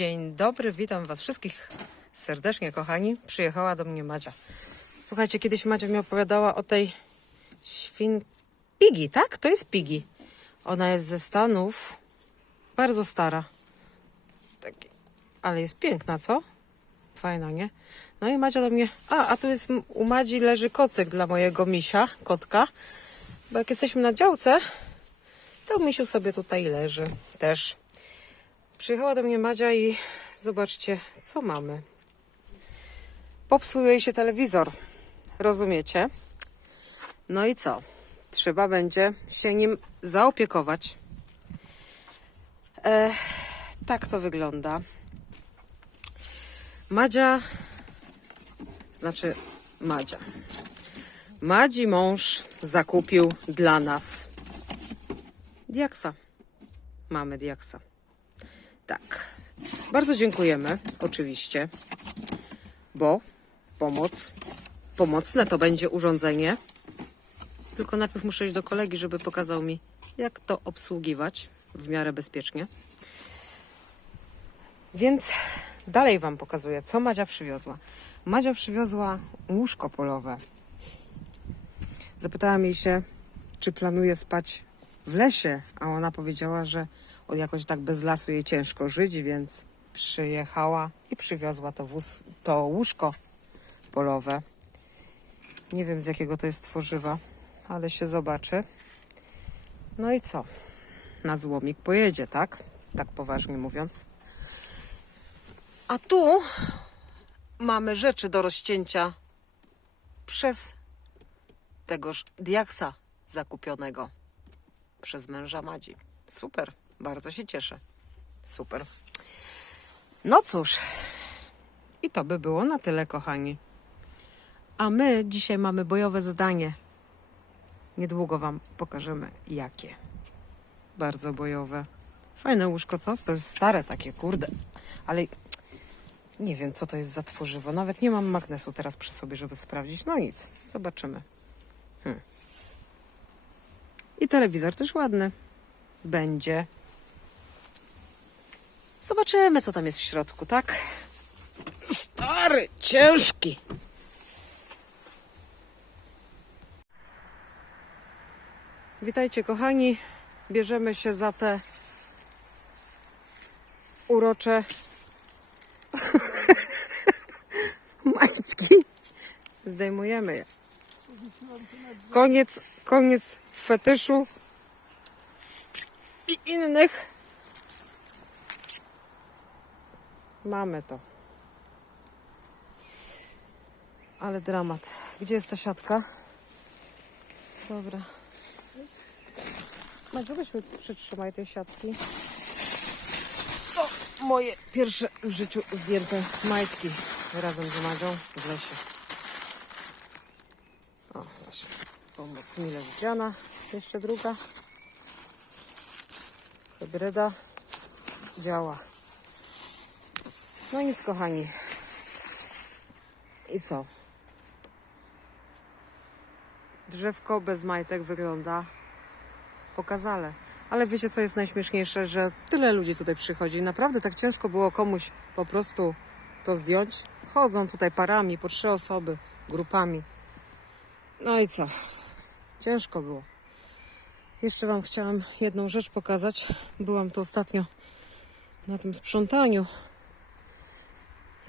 Dzień dobry, witam Was wszystkich serdecznie, kochani. Przyjechała do mnie Madzia. Słuchajcie, kiedyś Madzia mi opowiadała o tej świn... Pigi, tak? To jest Pigi. Ona jest ze Stanów. Bardzo stara. Taki... Ale jest piękna, co? Fajna, nie? No i Madzia do mnie... A, a tu jest u Madzi leży kocyk dla mojego misia, kotka. Bo jak jesteśmy na działce, to misiu sobie tutaj leży też. Przyjechała do mnie Madzia i zobaczcie, co mamy. Popsuł jej się telewizor. Rozumiecie? No i co? Trzeba będzie się nim zaopiekować. E, tak to wygląda. Madzia, znaczy Madzia. Madzi mąż zakupił dla nas diaksa. Mamy diaksa. Tak. Bardzo dziękujemy, oczywiście, bo pomoc, pomocne to będzie urządzenie. Tylko najpierw muszę iść do kolegi, żeby pokazał mi, jak to obsługiwać w miarę bezpiecznie. Więc dalej Wam pokazuję, co Madzia przywiozła. Madzia przywiozła łóżko polowe. Zapytałam jej się, czy planuje spać w lesie, a ona powiedziała, że jakoś tak bez lasu jej ciężko żyć, więc przyjechała i przywiozła to, wóz, to łóżko polowe. Nie wiem z jakiego to jest tworzywa, ale się zobaczy. No i co? Na złomik pojedzie, tak? Tak poważnie mówiąc. A tu mamy rzeczy do rozcięcia przez tegoż diaksa zakupionego przez męża Madzi. Super, bardzo się cieszę. Super. No cóż, i to by było na tyle, kochani. A my dzisiaj mamy bojowe zadanie. Niedługo Wam pokażemy jakie. Bardzo bojowe. Fajne łóżko, co? To jest stare takie, kurde. Ale nie wiem, co to jest za tworzywo. Nawet nie mam magnesu teraz przy sobie, żeby sprawdzić. No nic, zobaczymy. I telewizor też ładny. Będzie. Zobaczymy, co tam jest w środku, tak? Stary, ciężki. Witajcie, kochani. Bierzemy się za te urocze majtki. Zdejmujemy je. Koniec, koniec fetyszu i innych. Mamy to. Ale dramat. Gdzie jest ta siatka? Dobra. Madziu, weźmy przytrzymaj tej siatki. To moje pierwsze w życiu zdjęte majtki razem z Madzią w lesie. O, właśnie. Pomoc mile widziana. Jeszcze druga. Hybryda. Działa. No nic, kochani. I co? Drzewko bez majtek wygląda okazale. Ale wiecie, co jest najśmieszniejsze? Że tyle ludzi tutaj przychodzi. Naprawdę tak ciężko było komuś po prostu to zdjąć. Chodzą tutaj parami, po trzy osoby, grupami. No i co? Ciężko było. Jeszcze Wam chciałam jedną rzecz pokazać. Byłam tu ostatnio na tym sprzątaniu.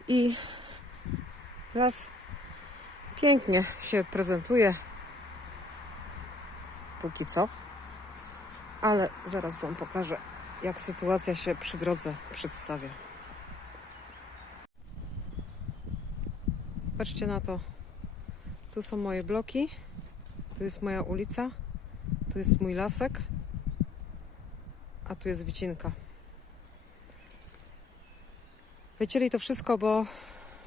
I las pięknie się prezentuje. Póki co. Ale zaraz Wam pokażę, jak sytuacja się przy drodze przedstawia. Patrzcie na to. Tu są moje bloki. Tu jest moja ulica. Tu jest mój lasek. A tu jest wycinka. Wycięli to wszystko, bo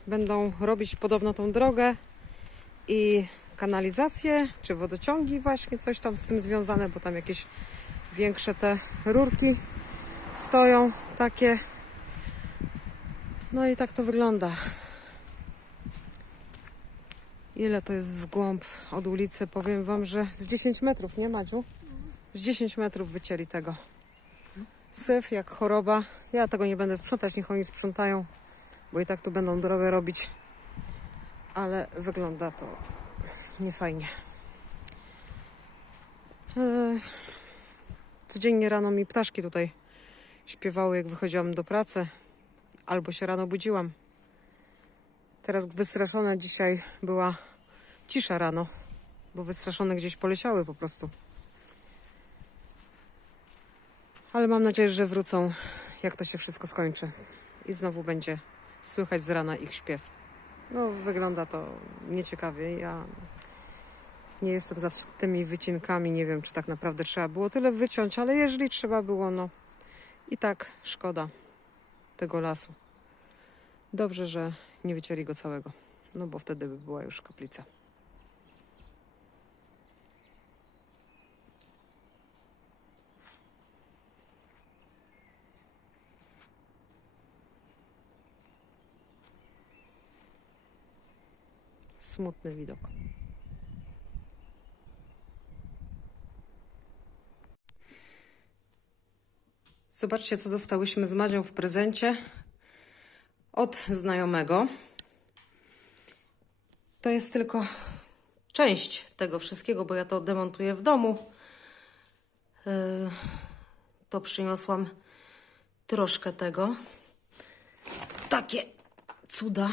będą robić podobno tą drogę i kanalizację, czy wodociągi właśnie, coś tam z tym związane, bo tam jakieś większe te rurki stoją takie. No i tak to wygląda. Ile to jest w głąb od ulicy? Powiem Wam, że z 10 metrów, nie Madziu? Z 10 metrów wycięli tego. Syf jak choroba. Ja tego nie będę sprzątać, niech oni sprzątają, bo i tak tu będą drogę robić. Ale wygląda to niefajnie. Eee, Codziennie rano mi ptaszki tutaj śpiewały, jak wychodziłam do pracy, albo się rano budziłam. Teraz wystraszona dzisiaj była cisza rano, bo wystraszone gdzieś poleciały po prostu. Ale mam nadzieję, że wrócą, jak to się wszystko skończy. I znowu będzie słychać z rana ich śpiew. No, wygląda to nieciekawie. Ja nie jestem za tymi wycinkami. Nie wiem, czy tak naprawdę trzeba było tyle wyciąć, ale jeżeli trzeba było, no i tak szkoda tego lasu. Dobrze, że nie wycięli go całego, no bo wtedy by była już kaplica. Smutny widok. Zobaczcie, co dostałyśmy z Madzią w prezencie od znajomego. To jest tylko część tego wszystkiego, bo ja to demontuję w domu. Yy, To przyniosłam troszkę tego. Takie cuda.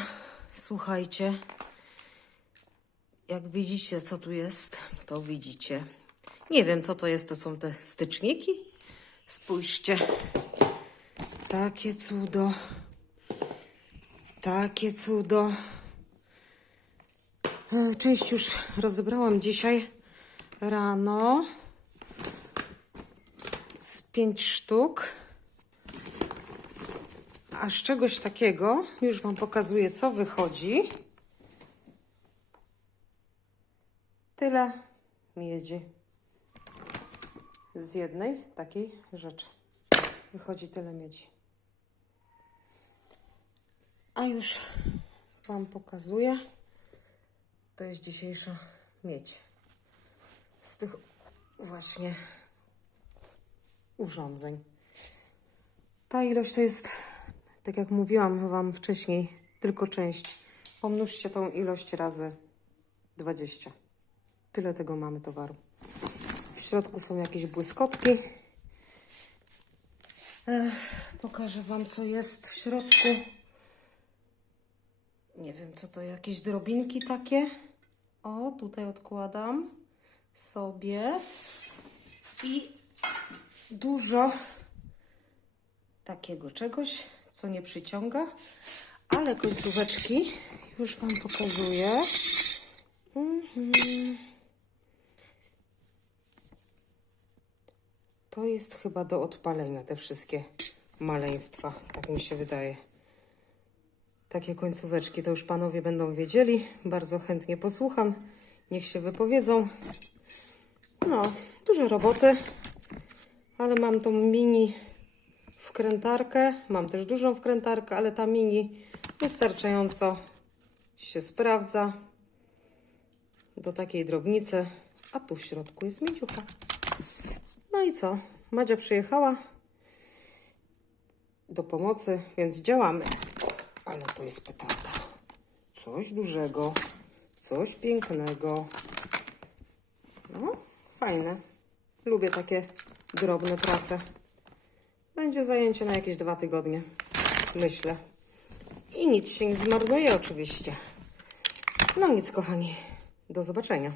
Słuchajcie. Jak widzicie, co tu jest, to widzicie. Nie wiem, co to jest. To są te styczniki? Spójrzcie. Takie cudo. Takie cudo. E, Część już rozebrałam dzisiaj rano. Z pięć sztuk. A z czegoś takiego już Wam pokazuję, co wychodzi. Tyle miedzi. Z jednej takiej rzeczy wychodzi tyle miedzi. A już Wam pokazuję. To jest dzisiejsza miedź. Z tych właśnie urządzeń. Ta ilość to jest, tak jak mówiłam Wam wcześniej, tylko część. Pomnóżcie tą ilość razy 20. Tyle tego mamy towaru. W środku są jakieś błyskotki. Ech, pokażę Wam, co jest w środku. Nie wiem, co to, jakieś drobinki takie. O, tutaj odkładam sobie. I dużo takiego czegoś, co nie przyciąga, ale końcóweczki już Wam pokazuję. Mhm. To jest chyba do odpalenia te wszystkie maleństwa, tak mi się wydaje. Takie końcóweczki to już panowie będą wiedzieli. Bardzo chętnie posłucham. Niech się wypowiedzą. No, dużo roboty, ale mam tą mini wkrętarkę. Mam też dużą wkrętarkę, ale ta mini wystarczająco się sprawdza do takiej drobnicy. A tu w środku jest mięciucha. No i co? Madzia przyjechała do pomocy, więc działamy. Ale to jest petarda. Coś dużego, coś pięknego. No, fajne. Lubię takie drobne prace. Będzie zajęcie na jakieś dwa tygodnie, myślę. I nic się nie zmarnuje oczywiście. No nic, kochani. Do zobaczenia.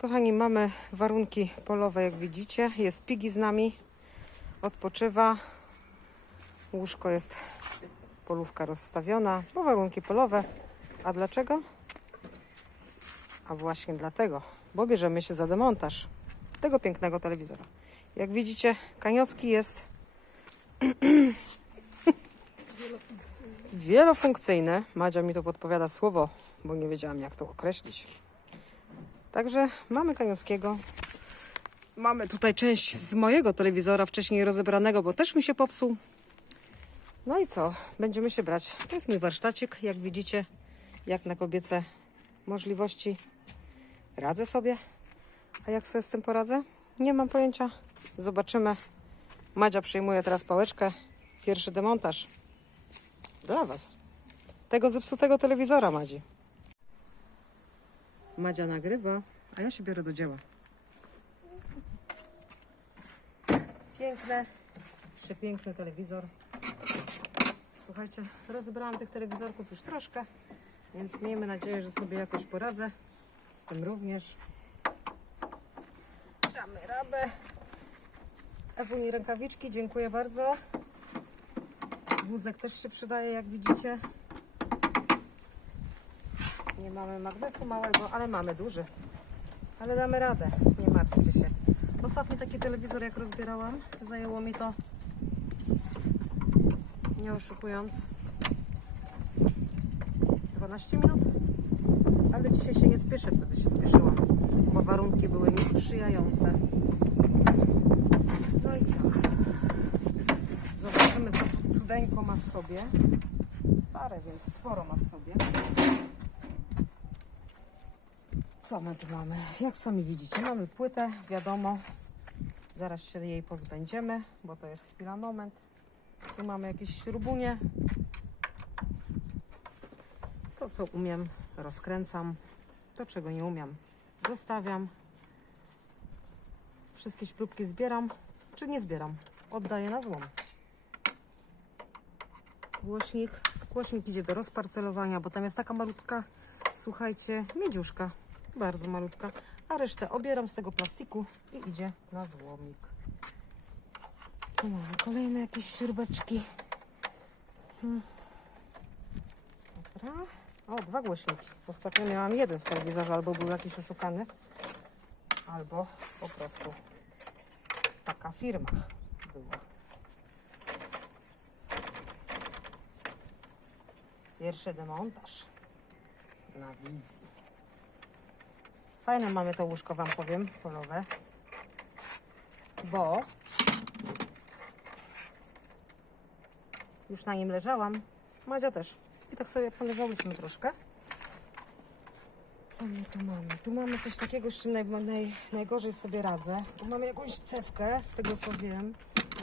Kochani, mamy warunki polowe, jak widzicie. Jest Pigi z nami, odpoczywa. Łóżko jest, polówka rozstawiona, bo warunki polowe. A dlaczego? A właśnie dlatego, bo bierzemy się za demontaż tego pięknego telewizora. Jak widzicie, Kaniowski jest wielofunkcyjny. Madzia mi to podpowiada słowo, bo nie wiedziałam jak to określić. Także mamy Kaniowskiego. Mamy tutaj część z mojego telewizora, wcześniej rozebranego, bo też mi się popsuł. No i co? Będziemy się brać. To jest mój warsztacik, jak widzicie, jak na kobiece możliwości radzę sobie. A jak sobie z tym poradzę? Nie mam pojęcia. Zobaczymy. Madzia przyjmuje teraz pałeczkę. Pierwszy demontaż. Dla Was. Tego zepsutego telewizora, Madzi. Madzia nagrywa, a ja się biorę do dzieła. Piękne, przepiękny telewizor. Słuchajcie, rozebrałam tych telewizorków już troszkę, więc miejmy nadzieję, że sobie jakoś poradzę. Z tym również. Damy radę. Ewuni rękawiczki, dziękuję bardzo. Wózek też się przydaje, jak widzicie. Nie mamy magnesu małego, ale mamy duży. Ale damy radę, nie martwcie się. Ostatni taki telewizor, jak rozbierałam, zajęło mi to, nie oszukując, 12 minut. Ale dzisiaj się nie spieszę, wtedy się spieszyłam, bo warunki były niesprzyjające. No i co? Zobaczymy, co cudeńko ma w sobie. Stare, więc sporo ma w sobie. Co my tu mamy? Jak sami widzicie, mamy płytę, wiadomo. Zaraz się jej pozbędziemy, bo to jest chwila, moment. Tu mamy jakieś śrubunie. To, co umiem, rozkręcam. To, czego nie umiem, zostawiam. Wszystkie śrubki zbieram, czy nie zbieram. Oddaję na złom. Głośnik. Głośnik idzie do rozparcelowania, bo tam jest taka malutka, słuchajcie, miedziuszka. Bardzo malutka. A resztę obieram z tego plastiku i idzie na złomik. Mamy kolejne jakieś śrubeczki. Hmm. Dobra. O, dwa głośniki. Ostatnio miałam jeden w telewizorze, albo był jakiś oszukany, albo po prostu taka firma była. Pierwszy demontaż na wizji. Fajne mamy to łóżko, Wam powiem, polowe, bo już na nim leżałam. Madzia też. I tak sobie poleżałyśmy troszkę. Co my tu mamy? Tu mamy coś takiego, z czym naj, naj, najgorzej sobie radzę. Tu mamy jakąś cewkę, z tego co wiem.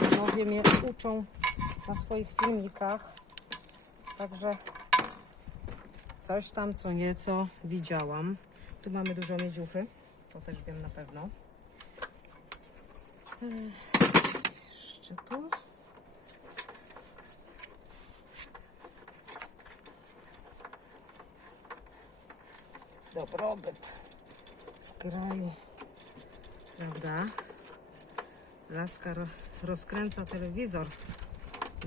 Panowie mnie uczą na swoich filmikach. Także coś tam, co nieco widziałam. Tu mamy dużo miedziuchy. To też wiem na pewno. Jeszcze tu. Dobrobyt w kraju. Prawda? Laska ro- rozkręca telewizor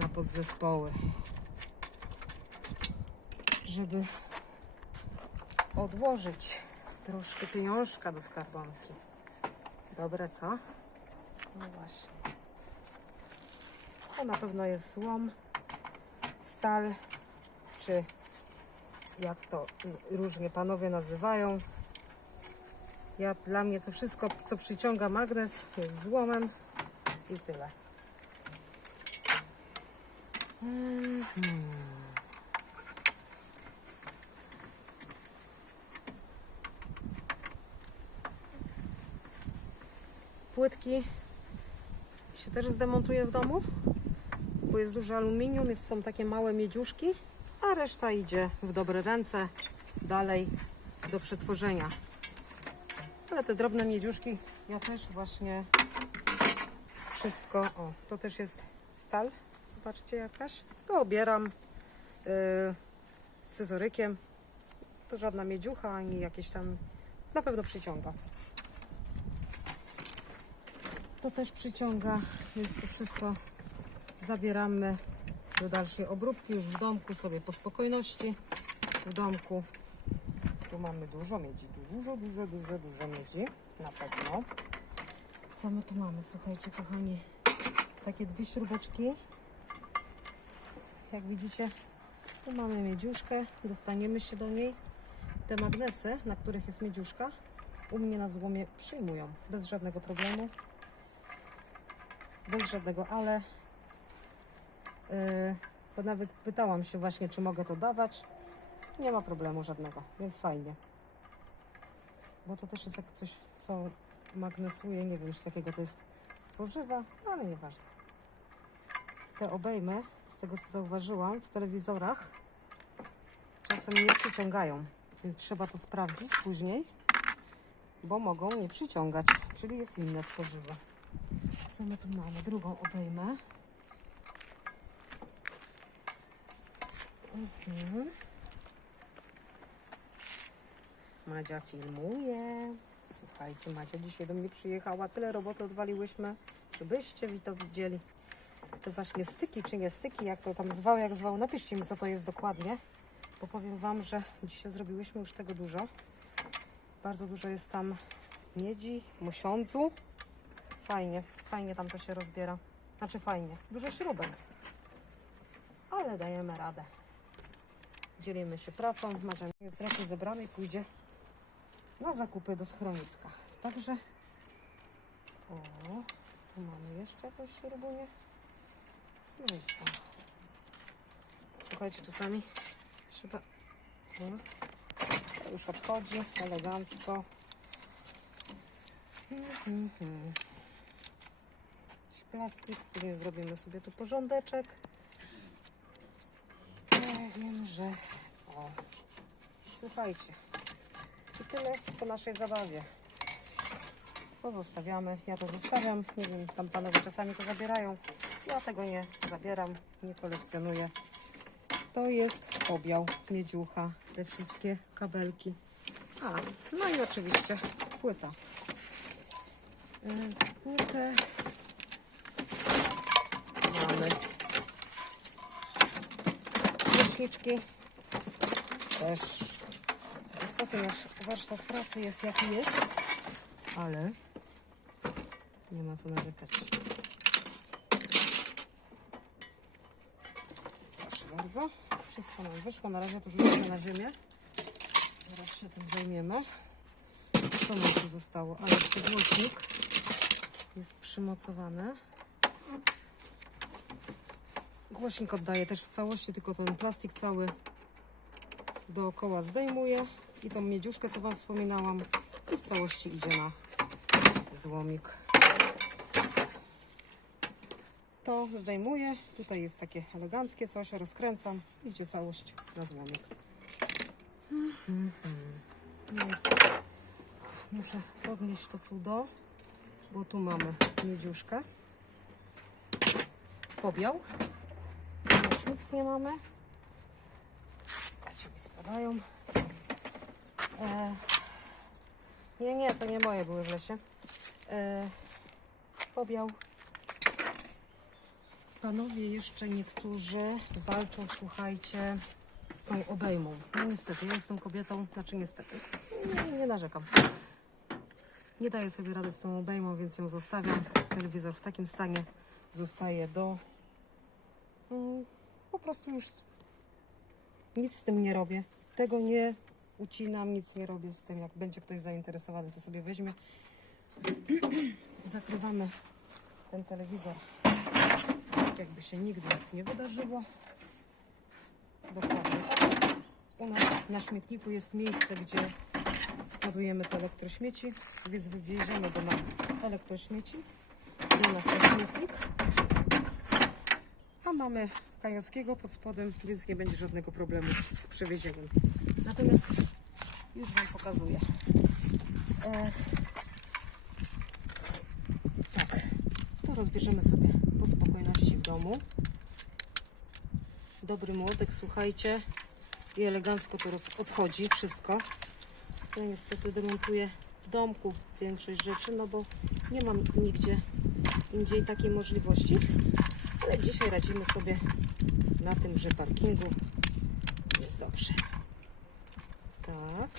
na podzespoły, żeby odłożyć troszkę pieniążka do skarbonki. Dobre, co? No właśnie. To na pewno jest złom, stal, czy jak to różnie panowie nazywają. Ja, dla mnie to wszystko, co przyciąga magnes, jest złomem i tyle. Mhm. Płytki się też zdemontuje w domu, bo jest duże aluminium, jest, są takie małe miedziuszki, a reszta idzie w dobre ręce dalej do przetworzenia. Ale te drobne miedziuszki ja też właśnie wszystko, o, to też jest stal, zobaczcie jakaś, to obieram yy, z scyzorykiem, to żadna miedziucha, ani jakieś tam, na pewno przyciąga. To też przyciąga, więc to wszystko zabieramy do dalszej obróbki. Już w domku sobie po spokojności. W domku. Tu mamy dużo miedzi. Dużo, dużo, dużo, dużo miedzi. Na pewno. Co my tu mamy, słuchajcie kochani takie dwie śrubeczki. Jak widzicie tu mamy miedziuszkę. Dostaniemy się do niej. Te magnesy, na których jest miedziuszka u mnie na złomie przyjmują. Bez żadnego problemu bez żadnego ale Yy, bo nawet pytałam się właśnie, czy mogę to dawać. Nie ma problemu żadnego, więc fajnie. Bo to też jest jak coś, co magnesuje. Nie wiem z jakiego to jest tworzywa, ale nieważne. Te obejmy, z tego co zauważyłam w telewizorach, czasem nie przyciągają. Więc trzeba to sprawdzić później, bo mogą nie przyciągać, czyli jest inne tworzywo. Co my tu mamy? Drugą obejmę. Mhm. Madzia filmuje. Słuchajcie, Madzia dzisiaj do mnie przyjechała. Tyle roboty odwaliłyśmy, żebyście wi to widzieli. Te właśnie styki, czy nie styki, jak to tam zwał, jak zwał. Napiszcie mi, co to jest dokładnie, bo powiem Wam, że dzisiaj zrobiłyśmy już tego dużo. Bardzo dużo jest tam miedzi, mosiądzu. Fajnie, fajnie tam to się rozbiera. Znaczy fajnie, dużo śrubek. Ale dajemy radę. Dzielimy się pracą. Madzia jest raczej zebrany i pójdzie na zakupy do schroniska. Także o, tu mamy jeszcze jakąś śrubunię. No i co? Słuchajcie, czasami trzeba... O, już odchodzi elegancko. Mhm. Jakiś Plastik, później zrobimy sobie tu porządeczek. Ja wiem, że... O, słuchajcie. I tyle po naszej zabawie. Pozostawiamy. Ja to zostawiam. Nie wiem, tam panowie czasami to zabierają. Ja tego nie zabieram, nie kolekcjonuję. To jest obiał, miedziucha, te wszystkie kabelki. A, no i oczywiście płyta. Yy, Płytę mamy. Głośniczki też. Niestety nasz warsztat pracy jest jaki jest, ale nie ma co narzekać. Proszę bardzo. Wszystko nam wyszło. Na razie to rzucimy na ziemię. Zaraz się tym zajmiemy. Co nam tu zostało? Ale głośnik jest przymocowany. Głośnik oddaje też w całości, tylko ten plastik cały dookoła zdejmuje i tą miedziuszkę, co Wam wspominałam, i w całości idzie na złomik. To zdejmuję. Tutaj jest takie eleganckie coś, rozkręcam. Idzie całość na złomik. Mhm. No? Muszę podnieść to cudo, bo tu mamy miedziuszkę. Pobiał. Nic nie mamy. Słuchajcie, mi spadają. E, nie, nie, to nie moje były w lesie. E, pobiał. Panowie jeszcze niektórzy walczą, słuchajcie, z tą obejmą. No niestety, ja jestem kobietą, znaczy niestety, nie, nie narzekam. Nie daję sobie rady z tą obejmą, więc ją zostawiam. Telewizor w takim stanie zostaje do... Prostu już nic z tym nie robię. Tego nie ucinam, nic nie robię z tym. Jak będzie ktoś zainteresowany, to sobie weźmie. Zakrywamy ten telewizor, tak jakby się nigdy nic nie wydarzyło. Dokładnie tak. U nas na śmietniku jest miejsce, gdzie składujemy te elektrośmieci, więc wywieziemy do nam elektrośmieci. Do nas na śmietnik. Mamy Kajowskiego pod spodem, więc nie będzie żadnego problemu z przewiezieniem. Natomiast już Wam pokazuję. E, tak, to rozbierzemy sobie po spokojności w domu. Dobry młodek, słuchajcie. I elegancko to roz- odchodzi wszystko. Ja niestety demontuję w domku większość rzeczy, no bo nie mam nigdzie indziej takiej możliwości. Ale dzisiaj radzimy sobie na tymże parkingu. Jest dobrze. Tak.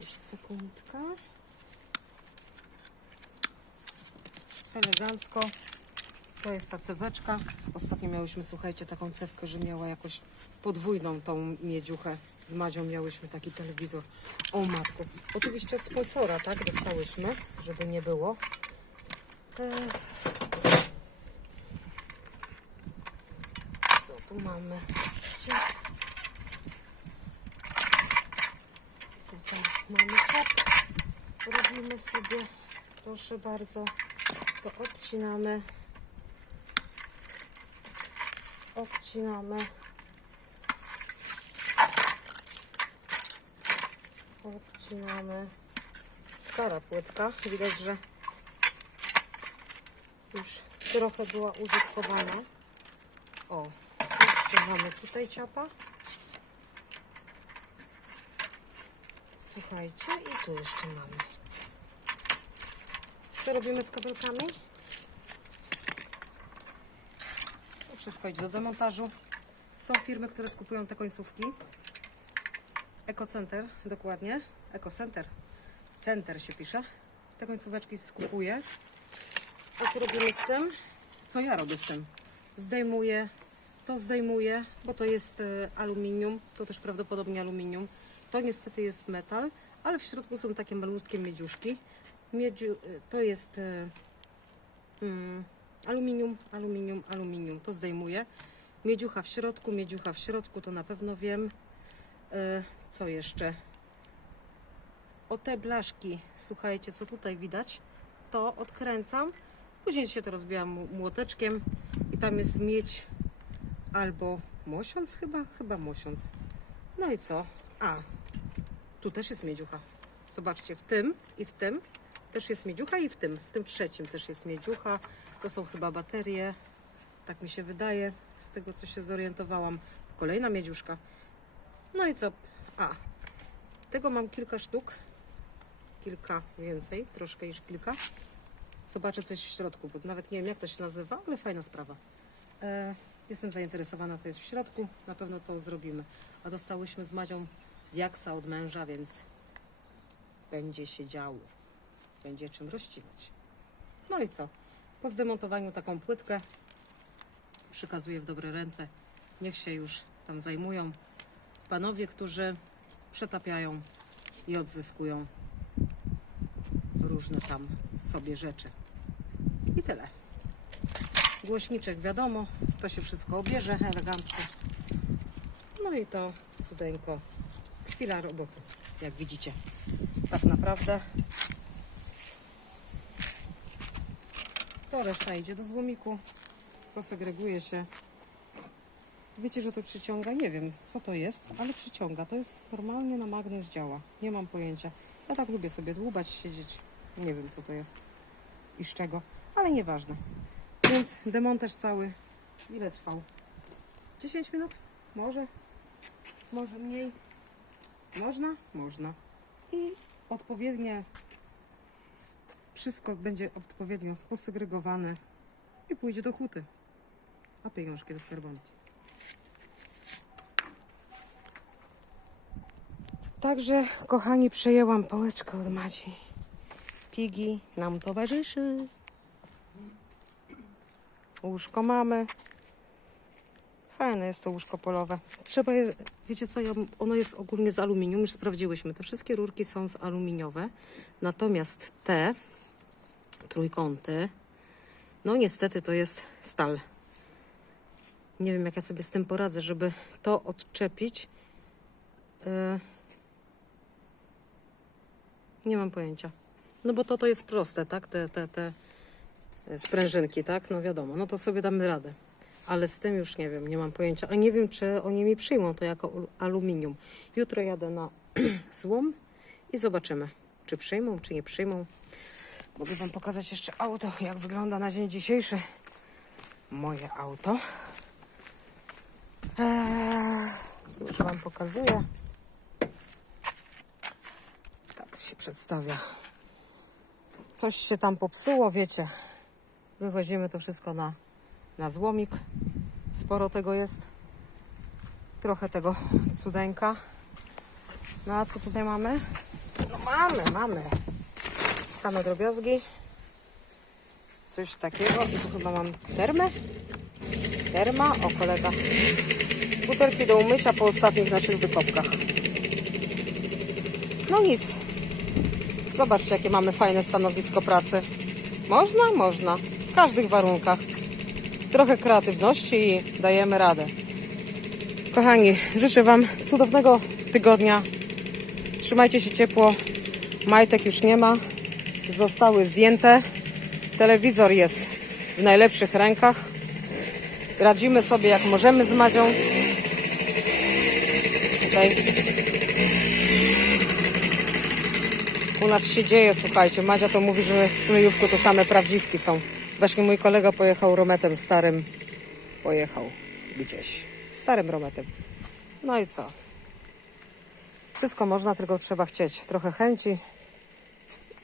Już sekundka. Elegancko. To jest ta ceweczka. Ostatnio miałyśmy, słuchajcie, taką cewkę, że miała jakoś podwójną tą miedziuchę. Z Madzią miałyśmy taki telewizor. O matko. Oczywiście od sponsora, tak? Dostałyśmy, żeby nie było. E, Co tu mamy? Tutaj mamy czap. Robimy. sobie, proszę bardzo, to odcinamy. Odcinamy. Odcinamy. Stara płytka. Widać, że już trochę była użytkowana. O, jeszcze mamy tutaj ciapa. Słuchajcie, i tu jeszcze mamy. Co robimy z kabelkami? Wszystko idzie do demontażu. Są firmy, które skupują te końcówki. Ekocenter, dokładnie. Ekocenter. Center się pisze. Te końcóweczki skupuję. A co robimy z tym? Co ja robię z tym? Zdejmuję, to zdejmuję, bo to jest e, aluminium, to też prawdopodobnie aluminium. To niestety jest metal, ale w środku są takie malutkie miedziuszki. Miedziu, e, to jest e, mm, aluminium, aluminium, aluminium. To zdejmuję. Miedziucha w środku, miedziucha w środku, to na pewno wiem. Co jeszcze? O te blaszki, słuchajcie, co tutaj widać, to odkręcam. Później się to rozbijam młoteczkiem i tam jest miedź albo mosiąc chyba, chyba mosiąc. No i co? A, tu też jest miedziucha. Zobaczcie, w tym i w tym też jest miedziucha i w tym, w tym trzecim też jest miedziucha. To są chyba baterie, tak mi się wydaje, z tego co się zorientowałam. Kolejna miedziuszka. No i co? A, tego mam kilka sztuk. Kilka więcej, troszkę niż kilka. Zobaczę coś w środku, bo nawet nie wiem jak to się nazywa, ale fajna sprawa. E, jestem zainteresowana, co jest w środku. Na pewno to zrobimy. A dostałyśmy z Madzią diaksa od męża, więc będzie się działo. Będzie czym rozcinać. No i co? Po zdemontowaniu taką płytkę przekazuję w dobre ręce. Niech się już tam zajmują panowie, którzy przetapiają i odzyskują różne tam sobie rzeczy. I tyle. Głośniczek wiadomo, to się wszystko obierze elegancko. No i to cudeńko. Chwila roboty, jak widzicie. Tak naprawdę to reszta idzie do złomiku, posegreguje się. Wiecie, że to przyciąga? Nie wiem, co to jest, ale przyciąga. To jest normalnie na magnes działa. Nie mam pojęcia. Ja tak lubię sobie dłubać, siedzieć. Nie wiem, co to jest i z czego, ale nieważne. Więc demontaż cały, ile trwał? 10 minut? Może? Może mniej? Można? Można. I odpowiednie, wszystko będzie odpowiednio posegregowane i pójdzie do huty. A pieniążki do skarbonki. Także, kochani, przejęłam pałeczkę od Madzi. Pigi nam towarzyszy. Łóżko mamy. Fajne jest to łóżko polowe. Trzeba je, wiecie co, ono jest ogólnie z aluminium, już sprawdziłyśmy. Te wszystkie rurki są z aluminiowe. Natomiast te trójkąty, no niestety to jest stal. Nie wiem jak ja sobie z tym poradzę, żeby to odczepić. E, nie mam pojęcia. No bo to to jest proste, tak? Te, te, te sprężynki, tak? No wiadomo, no to sobie damy radę. Ale z tym już nie wiem, nie mam pojęcia. A nie wiem, czy oni mi przyjmą to jako aluminium. Jutro jadę na złom i zobaczymy, czy przyjmą, czy nie przyjmą. Mogę Wam pokazać jeszcze auto, jak wygląda na dzień dzisiejszy. Moje auto. Eee, już Wam pokazuję. Tak się przedstawia. Coś się tam popsuło, wiecie. Wywozimy to wszystko na, na złomik. Sporo tego jest. Trochę tego cudeńka. No a co tutaj mamy? No mamy, mamy. Same drobiazgi. Coś takiego. I tu chyba mam termę. Terma. O, kolega. Butelki do umycia po ostatnich naszych wykopkach. No nic. Zobaczcie, jakie mamy fajne stanowisko pracy. Można? Można. Każdych warunkach. Trochę kreatywności i dajemy radę. Kochani, życzę Wam cudownego tygodnia. Trzymajcie się ciepło. Majtek już nie ma. zostały zdjęte. Telewizor jest w najlepszych rękach. Radzimy sobie jak możemy z Madzią. Tutaj u nas się dzieje, słuchajcie. Madzia to mówi, że w Smyjówku to same prawdziwki są. Właśnie mój kolega pojechał rometem starym. Pojechał gdzieś. Starym rometem. No i co? Wszystko można, tylko trzeba chcieć. Trochę chęci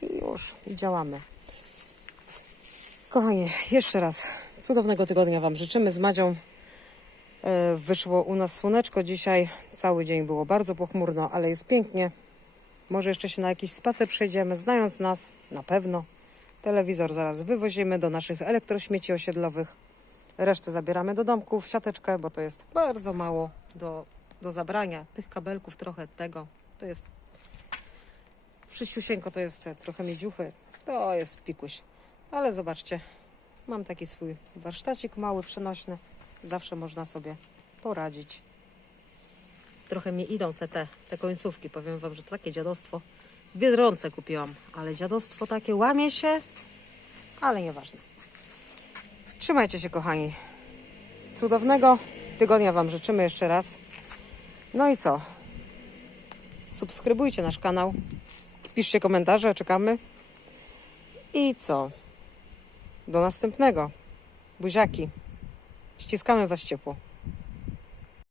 i już działamy. Kochani, jeszcze raz cudownego tygodnia Wam życzymy z Madzią. E, Wyszło u nas słoneczko dzisiaj. Cały dzień było bardzo pochmurno, ale jest pięknie. Może jeszcze się na jakiś spacer przejdziemy. Znając nas, na pewno. Telewizor zaraz wywozimy do naszych elektrośmieci osiedlowych. Resztę zabieramy do domków, siateczkę, bo to jest bardzo mało do, do zabrania. Tych kabelków trochę tego. To jest Przyściusieńko to jest trochę miedziuchy. To jest pikuś. Ale zobaczcie, mam taki swój warsztacik mały, przenośny. Zawsze można sobie poradzić. Trochę mi idą te, te, te końcówki. Powiem Wam, że to takie dziadostwo. W Biedronce kupiłam, ale dziadostwo takie łamie się, ale nieważne. Trzymajcie się, kochani. Cudownego tygodnia Wam życzymy jeszcze raz. No i co? Subskrybujcie nasz kanał. Piszcie komentarze, czekamy. I co? Do następnego. Buziaki. Ściskamy Was ciepło.